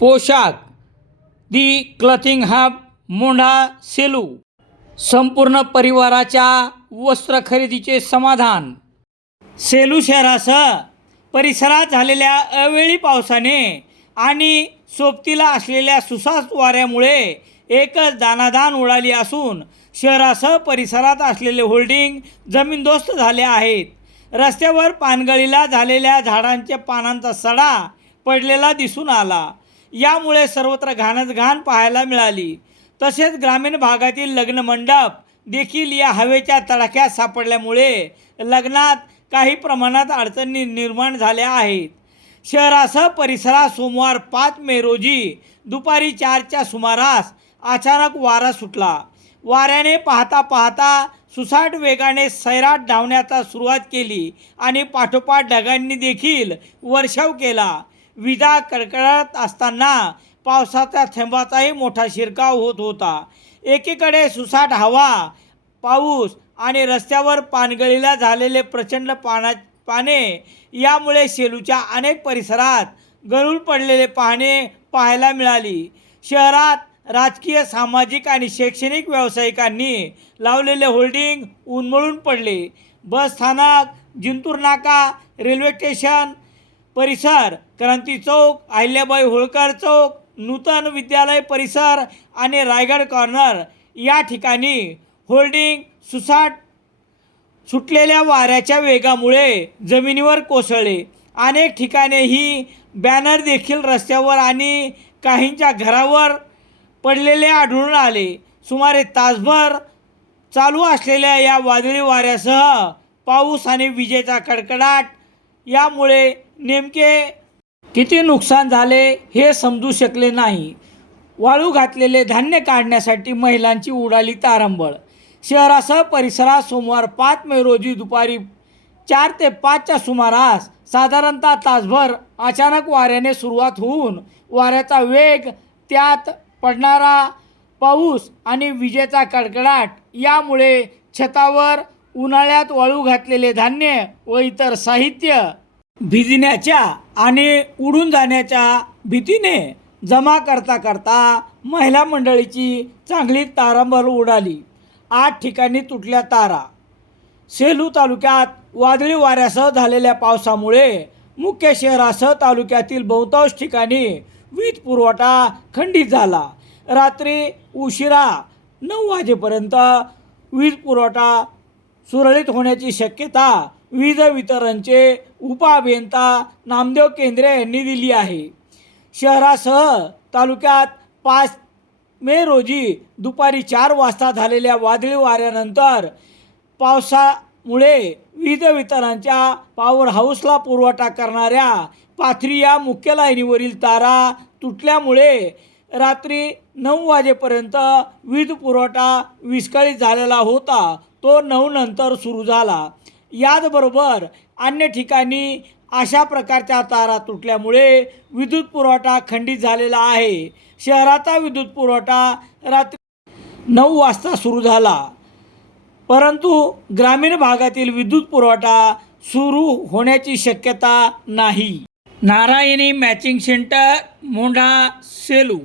पोशाख. The clothing hub Mondha Selu. संपूर्ण परिवाराच्या वस्त्र खरेदीचे समाधान. सेलू शहरासह परिसरात झालेल्या अवेळी पावसाने आणि सोबतीला असलेल्या सुसास वाऱ्यामुळे एकच दानादान उडाली असून शहरासह परिसरात असलेले होल्डिंग जमीनदोस्त झाले आहेत. रस्त्यावर पानगळीला झालेल्या झाडांच्या पानांचा सडा पडलेला दिसून आला. यामुळे सर्वत्र घाणच घाण पाहायला मिळाली. तसेच ग्रामीण भागातील लग्न मंडप देखील या हवेच्या तडाख्यात सापडल्यामुळे लग्नात काही प्रमाणात अडचणी निर्माण झाल्या आहेत. शहरासह परिसरात सोमवार पाच मे रोजी दुपारी चारच्या सुमारास अचानक वारा सुटला. वाऱ्याने पाहता पाहता सुसाट वेगाने सैराट धावण्याचा सुरुवात केली आणि पाठोपाठ ढगांनी देखील वर्षाव केला. विजा कडकडत असताना पावसाच्या थेंबाचाही मोठा शिरकाव होत होता. एकीकडे सुसाट हवा पाऊस आणि रस्त्यावर पानगळीला झालेले प्रचंड पाना पाने यामुळे सेलूच्या अनेक परिसरात गळून पडलेले पाहणे पाहायला मिळाली. शहरात राजकीय सामाजिक आणि शैक्षणिक व्यावसायिकांनी लावलेले होल्डिंग उन्मळून पडले. बस स्थानक जिंतूर नाका रेल्वे स्टेशन परिसर क्रांती चौक अहिल्याबाई होळकर चौक नूतन विद्यालय परिसर आणि रायगड कॉर्नर या ठिकाणी होल्डिंग सुसाट सुटलेल्या वाऱ्याच्या वेगामुळे जमिनीवर कोसळले. अनेक ठिकाणीही बॅनर देखील रस्त्यावर आणि काहींच्या घरावर पडलेले आढळून आले. सुमारे तासभर चालू असलेल्या या वादळी वाऱ्यासह पाऊस आणि विजेचा कडकडाट यामुळे नेमके किती नुकसान झाले हे समजू शकले नाही. वाळू घातलेले धान्य काढण्यासाठी महिलांची उडाली तारंबळ. शहरासह परिसरात सोमवार पाच मे रोजी दुपारी चार ते पाचच्या सुमारास साधारणतः तासभर अचानक वाऱ्याने सुरुवात होऊन वाऱ्याचा वेग त्यात पडणारा पाऊस आणि विजेचा कडकडाट यामुळे छतावर उन्हाळ्यात वाळू घातलेले धान्य व इतर साहित्य भिजण्याच्या आणि उडून जाण्याच्या भीतीने जमा करता करता महिला मंडळीची चांगली तारांबर उडाली. आठ ठिकाणी तुटल्या तारा. सेलू तालुक्यात वादळी वाऱ्यासह झालेल्या पावसामुळे मुख्य शहरासह तालुक्यातील बहुतांश ठिकाणी वीज पुरवठा खंडित झाला. रात्री उशिरा नऊ वाजेपर्यंत वीज पुरवठा सुरळीत होण्याची शक्यता वीज वितरणचे उपअभियंता नामदेव केंद्रे यांनी दिली आहे. शहरासह तालुक्यात पाच मे रोजी दुपारी चार वाजता झालेल्या वादळी वाऱ्यानंतर पावसामुळे वीज वितरणच्या पॉवर हाऊसला पुरवठा करणाऱ्या पाथरी या मुख्य लाईनीवरील तारा तुटल्यामुळे रात्री नऊ वाजेपर्यंत वीज पुरवठा विस्कळीत झालेला होता. तो नऊ नंतर सुरू झाला. याचबरोबर अन्य ठिकाणी अशा प्रकारच्या तारा तुटल्यामुळे विद्युत पुरवठा खंडित झालेला आहे. शहराचा विद्युत पुरवठा रात्री नऊ वाजता सुरू झाला. परंतु ग्रामीण भागातील विद्युत पुरवठा सुरू होण्याची शक्यता नाही. Narayani matching centre Mondha Selu